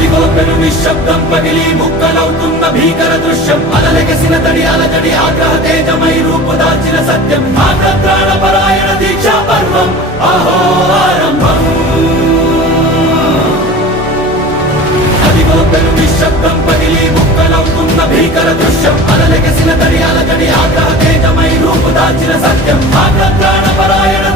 అదిగో పెను నిశ్శబ్దం పగిలి ముక్కలవుతున్న భీకర దృశ్యం అలలెగసిన తడి అలజడి ఆగ్రహ తేజమై రూపుదాల్చిన సత్యం ఆగ్రత్రాణ పరాయణ దీక్షా పర్వం అహో ఆరంభం అదిగో పెను నిశ్శబ్దం పగిలి ముక్కలవుతున్న భీకర దృశ్యం అలలెగసిన తడి అలజడి ఆగ్రహ తేజమై రూపుదాల్చిన సత్యం ఆగ్రత్రాణ పరాయణ